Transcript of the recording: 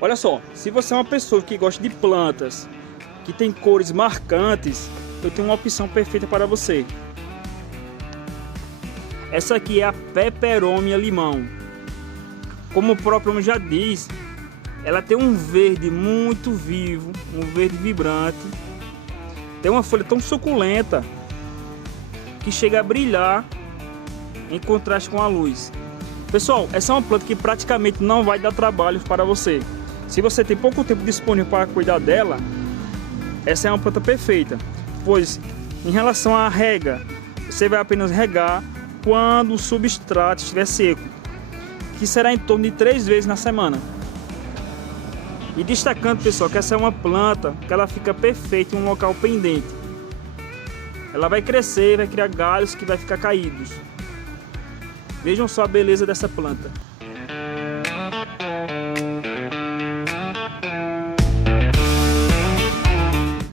Olha só, se você é uma pessoa que gosta de plantas, que tem cores marcantes, eu tenho uma opção perfeita para você. Essa aqui é a Peperomia limão. Como o próprio nome já diz, ela tem um verde muito vivo, um verde vibrante. Tem uma folha tão suculenta que chega a brilhar em contraste com a luz. Pessoal, essa é uma planta que praticamente não vai dar trabalho para você. Se você tem pouco tempo disponível para cuidar dela, essa é uma planta perfeita. Pois, em relação à rega, você vai apenas regar quando o substrato estiver seco, que será em torno de 3 vezes na semana. E destacando, pessoal, que essa é uma planta que ela fica perfeita em um local pendente. Ela vai crescer, vai criar galhos que vai ficar caídos. Vejam só a beleza dessa planta.